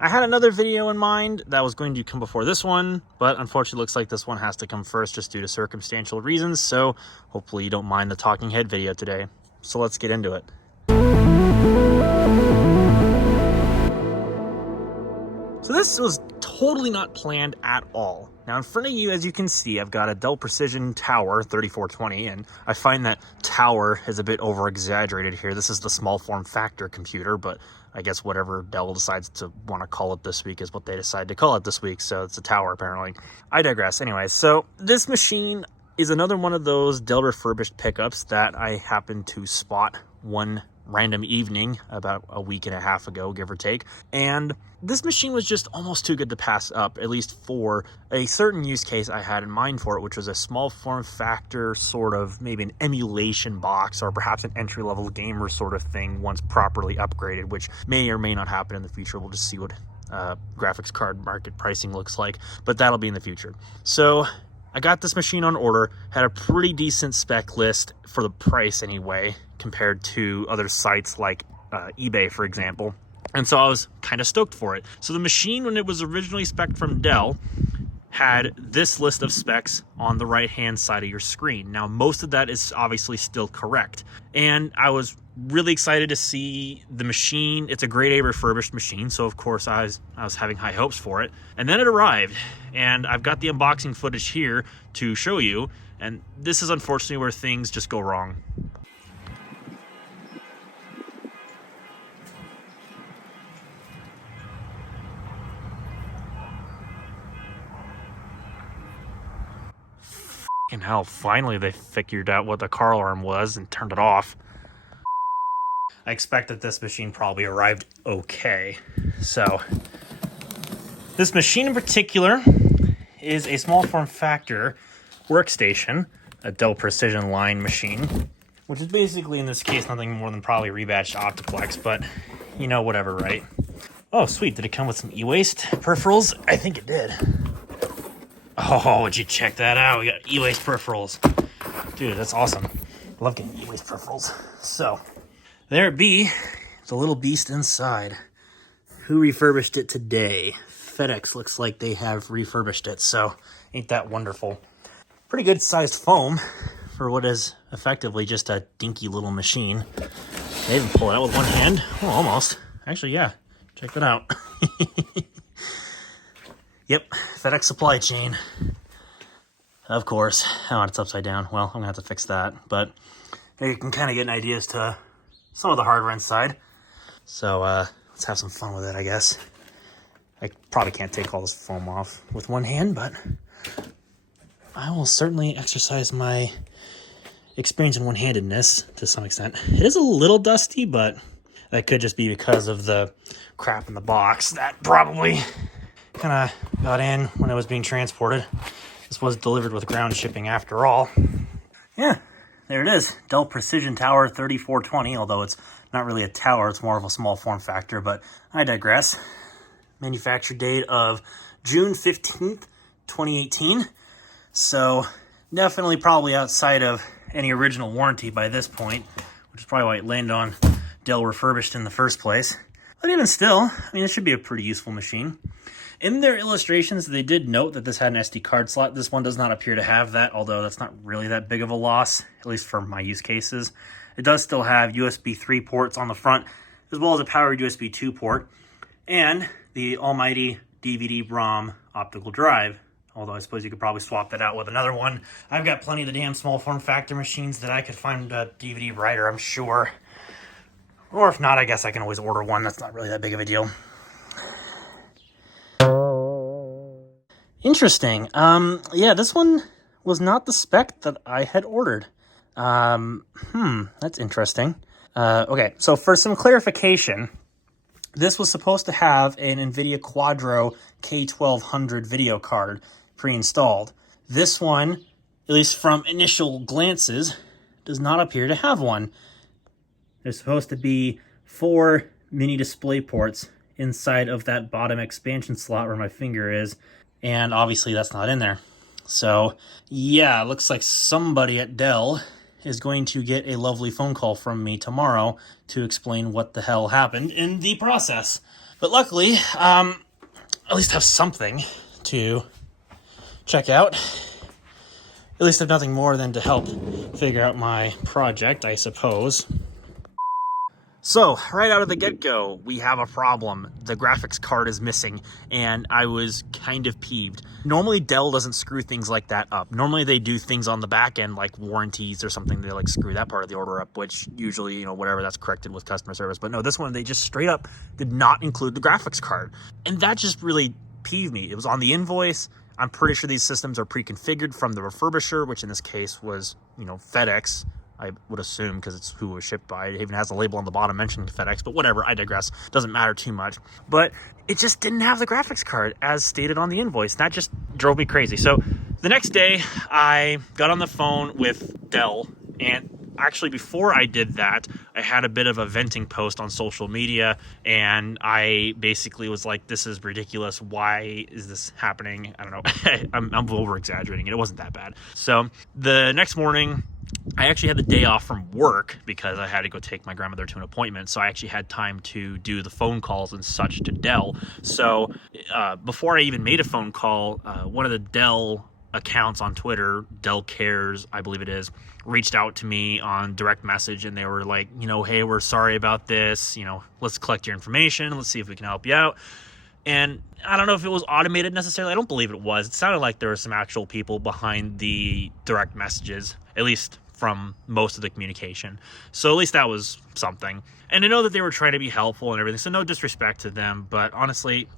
I had another video in mind that was going to come before this one, but unfortunately looks like this one has to come first just due to circumstantial reasons, so hopefully you don't mind the talking head video today. So let's get into it. So this was totally not planned at all. Now in front of you, as you can see, I've got a Dell Precision Tower 3420, and I find that Tower is a bit over-exaggerated here. This is the small form factor computer, but I guess whatever Dell decides to want to call it this week is what they decide to call it this week, so it's a Tower apparently. I digress. Anyway, so this machine is another one of those Dell refurbished pickups that I happened to spot one random evening about a week and a half ago, give or take. And this machine was just almost too good to pass up, at least for a certain use case I had in mind for it, which was a small form factor, sort of maybe an emulation box or perhaps an entry-level gamer sort of thing once properly upgraded, which may or may not happen in the future. We'll just see what graphics card market pricing looks like, but that'll be in the future. So I got this machine on order, had a pretty decent spec list for the price anyway, compared to other sites like eBay, for example. And so I was kind of stoked for it. So the machine, when it was originally spec'd from Dell, had this list of specs on the right-hand side of your screen. Now, most of that is obviously still correct. And I was really excited to see the machine. It's a grade A refurbished machine, so of course I was having high hopes for it. And then it arrived, and I've got the unboxing footage here to show you, and this is unfortunately where things just go wrong. And hell, finally they figured out what the car alarm was and turned it off. I expect that this machine probably arrived okay. So, this machine in particular is a small form factor workstation, a Dell Precision line machine, which is basically in this case nothing more than probably rebadged Optiplex, but you know, whatever, right? Oh, sweet, did it come with some e-waste peripherals? I think it did. Oh, would you check that out? We got e-waste peripherals. Dude, that's awesome. I love getting e-waste peripherals. So, there it be. It's a little beast inside. Who refurbished it today? FedEx looks like they have refurbished it, so ain't that wonderful. Pretty good sized foam for what is effectively just a dinky little machine. They even pull it out with one hand. Oh, almost. Actually, yeah. Check that out. Yep, FedEx supply chain. Of course. Oh, it's upside down. Well, I'm going to have to fix that. But you can kind of get an idea as to some of the hardware inside. So let's have some fun with it, I guess. I probably can't take all this foam off with one hand, but I will certainly exercise my experience in one-handedness to some extent. It is a little dusty, but that could just be because of the crap in the box that probably kind of got in when it was being transported. This was delivered with ground shipping after all. Yeah, there it is. Dell Precision Tower 3420, although it's not really a tower, it's more of a small form factor, but I digress. Manufacture date of June 15th, 2018. So definitely probably outside of any original warranty by this point, which is probably why it landed on Dell refurbished in the first place. But even still, I mean, it should be a pretty useful machine. In their illustrations, they did note that this had an SD card slot. This one does not appear to have that, although that's not really that big of a loss, at least for my use cases. It does still have USB 3 ports on the front, as well as a powered USB 2 port, and the almighty DVD-ROM optical drive, although I suppose you could probably swap that out with another one. I've got plenty of the damn small form factor machines that I could find a DVD writer, I'm sure. Or if not, I guess I can always order one. That's not really that big of a deal. Interesting. Yeah, this one was not the spec that I had ordered. That's interesting. Okay, so for some clarification, this was supposed to have an NVIDIA Quadro K1200 video card pre-installed. This one, at least from initial glances, does not appear to have one. There's supposed to be 4 mini display ports inside of that bottom expansion slot where my finger is, and obviously that's not in there. So yeah, it looks like somebody at Dell is going to get a lovely phone call from me tomorrow to explain what the hell happened in the process. But luckily, at least have something to check out. At least if nothing more than to help figure out my project, I suppose. So, right out of the get-go, we have a problem. The graphics card is missing, and I was kind of peeved. Normally, Dell doesn't screw things like that up. Normally, they do things on the back end, like warranties or something. They like screw that part of the order up, which usually, you know, whatever, that's corrected with customer service. But no, this one, they just straight up did not include the graphics card. And that just really peeved me. It was on the invoice. I'm pretty sure these systems are pre-configured from the refurbisher, which in this case was, you know, FedEx. I would assume, because it's who it was shipped by. It even has a label on the bottom mentioning FedEx, but whatever, I digress. Doesn't matter too much. But it just didn't have the graphics card as stated on the invoice. That just drove me crazy. So the next day, I got on the phone with Dell, and actually before I did that, I had a bit of a venting post on social media, and I basically was like, this is ridiculous. Why is this happening? I don't know. I'm over-exaggerating it. It wasn't that bad. So the next morning, I actually had the day off from work because I had to go take my grandmother to an appointment. So I actually had time to do the phone calls and such to Dell. So before I even made a phone call, one of the Dell accounts on Twitter, Dell Cares, I believe it is, reached out to me on direct message, and they were like, you know, hey, we're sorry about this. You know, let's collect your information. Let's see if we can help you out. And I don't know if it was automated necessarily. I don't believe it was. It sounded like there were some actual people behind the direct messages, at least from most of the communication. So at least that was something. And I know that they were trying to be helpful and everything, so no disrespect to them, but honestly,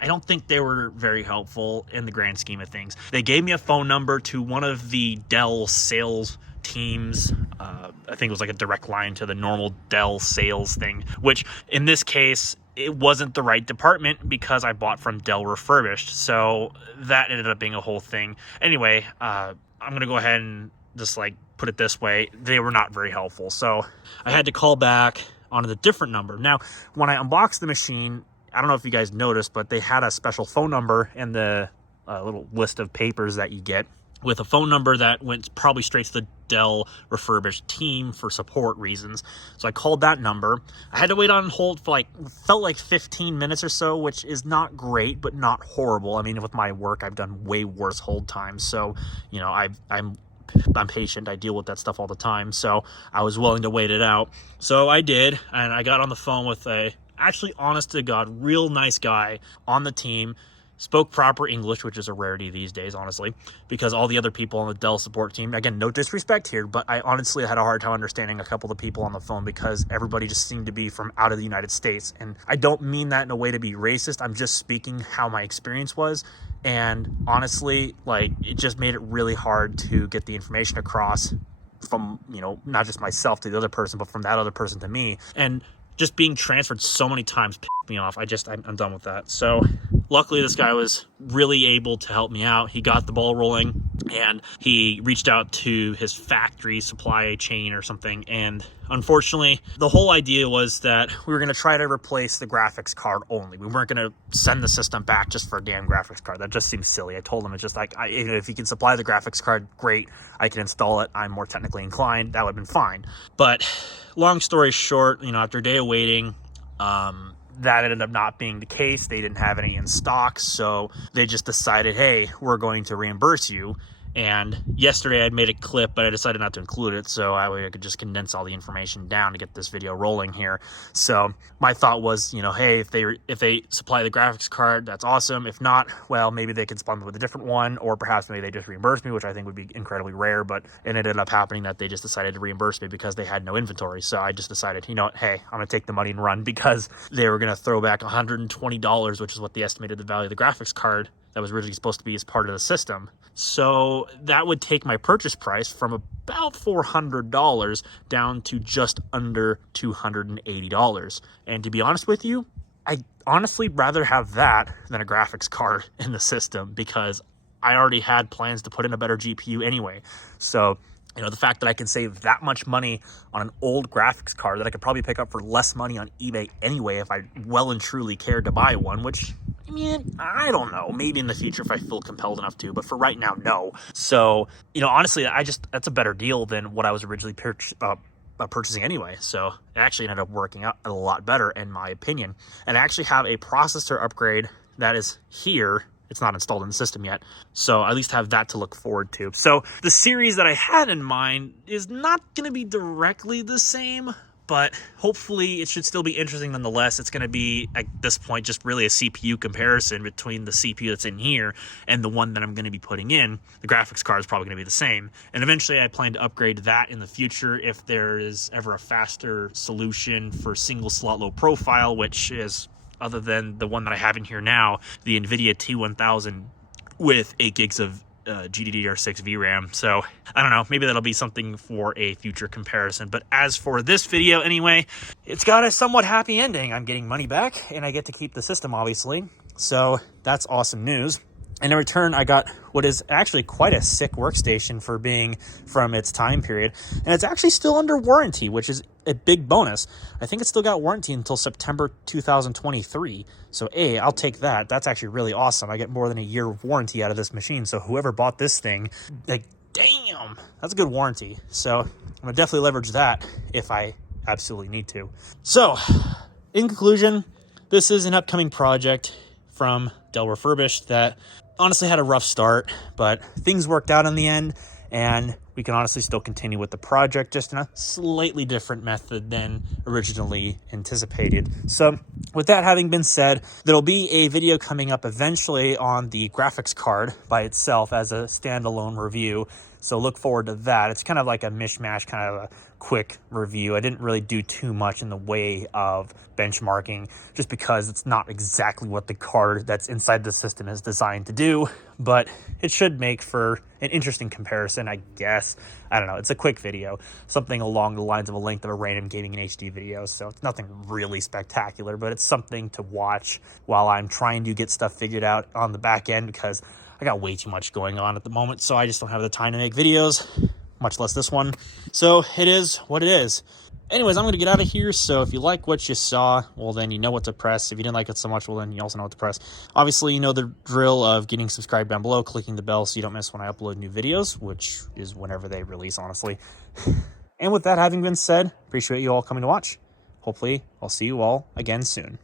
I don't think they were very helpful in the grand scheme of things. They gave me a phone number to one of the Dell sales teams. I think it was like a direct line to the normal Dell sales thing, which in this case, it wasn't the right department because I bought from Dell Refurbished. So that ended up being a whole thing. Anyway, I'm going to go ahead and just like put it this way. They were not very helpful. So I had to call back on a different number. Now, when I unboxed the machine, I don't know if you guys noticed, but they had a special phone number in the little list of papers that you get, with a phone number that went probably straight to the Dell Refurbished team for support reasons. So I called that number. I had to wait on hold for felt like 15 minutes or so, which is not great, but not horrible. I mean, with my work, I've done way worse hold times. So, you know, I'm patient. I deal with that stuff all the time. So I was willing to wait it out. So I did, and I got on the phone with a actually, honest to God, real nice guy on the team. Spoke proper English, which is a rarity these days, honestly, because all the other people on the Dell support team, again, no disrespect here, but I honestly had a hard time understanding a couple of the people on the phone because everybody just seemed to be from out of the United States. And I don't mean that in a way to be racist. I'm just speaking how my experience was. And honestly, like, it just made it really hard to get the information across from, you know, not just myself to the other person, but from that other person to me. And just being transferred so many times pissed me off. I'm done with that. So luckily, this guy was really able to help me out. He got the ball rolling, and he reached out to his factory supply chain or something. And unfortunately, the whole idea was that we were going to try to replace the graphics card only. We weren't going to send the system back just for a damn graphics card. That just seems silly. I told him it's just like, if you can supply the graphics card, great. I can install it. I'm more technically inclined. That would have been fine. But long story short, you know, after a day of waiting, that ended up not being the case. They didn't have any in stock, so they just decided, hey, we're going to reimburse you. And yesterday I'd made a clip, but I decided not to include it, so I could just condense all the information down to get this video rolling here. So my thought was, you know, hey, if they supply the graphics card, that's awesome. If not, well, maybe they could supply me with a different one, or perhaps maybe they just reimburse me, which I think would be incredibly rare. But it ended up happening that they just decided to reimburse me because they had no inventory. So I just decided, you know what, hey, I'm gonna take the money and run, because they were gonna throw back $120, which is what they estimated the value of the graphics card that was originally supposed to be as part of the system. So that would take my purchase price from about $400 down to just under $280. And to be honest with you, I honestly rather have that than a graphics card in the system, because I already had plans to put in a better GPU anyway. So, you know, the fact that I can save that much money on an old graphics card that I could probably pick up for less money on eBay anyway if I well and truly cared to buy one, which, I mean, I don't know, maybe in the future if I feel compelled enough to, but for right now, no. So, you know, honestly, that's a better deal than what I was originally purchasing anyway. So it actually ended up working out a lot better in my opinion. And I actually have a processor upgrade that is here. It's not installed in the system yet, so I at least have that to look forward to. So the series that I had in mind is not going to be directly the same, but hopefully it should still be interesting nonetheless. It's going to be, at this point, just really a CPU comparison between the CPU that's in here and the one that I'm going to be putting in. The graphics card is probably going to be the same. And eventually I plan to upgrade that in the future if there is ever a faster solution for single slot low profile, which is, other than the one that I have in here now, the NVIDIA T1000 with 8 gigs of GDDR6 VRAM. So I don't know, maybe that'll be something for a future comparison. But as for this video anyway, it's got a somewhat happy ending. I'm getting money back and I get to keep the system, obviously. So that's awesome news. And in return, I got what is actually quite a sick workstation for being from its time period. And it's actually still under warranty, which is a big bonus. I think it's still got warranty until September 2023. So I'll take that. That's actually really awesome. I get more than a year of warranty out of this machine. So whoever bought this thing, like, damn, that's a good warranty. So I'm gonna definitely leverage that if I absolutely need to. So in conclusion, this is an upcoming project from Dell Refurbished that honestly had a rough start, but things worked out in the end, and we can honestly still continue with the project, just in a slightly different method than originally anticipated. So with that having been said, there'll be a video coming up eventually on the graphics card by itself as a standalone review. So look forward to that. It's kind of like a mishmash, kind of a quick review. I didn't really do too much in the way of benchmarking just because it's not exactly what the card that's inside the system is designed to do, but it should make for an interesting comparison, I guess. I don't know. It's a quick video, something along the lines of a length of a random gaming in HD video. So it's nothing really spectacular, but it's something to watch while I'm trying to get stuff figured out on the back end, because I got way too much going on at the moment, so I just don't have the time to make videos, much less this one. So it is what it is. Anyways, I'm going to get out of here, so if you like what you saw, well, then you know what to press. If you didn't like it so much, well, then you also know what to press. Obviously, you know the drill of getting subscribed down below, clicking the bell so you don't miss when I upload new videos, which is whenever they release, honestly. And with that having been said, appreciate you all coming to watch. Hopefully, I'll see you all again soon.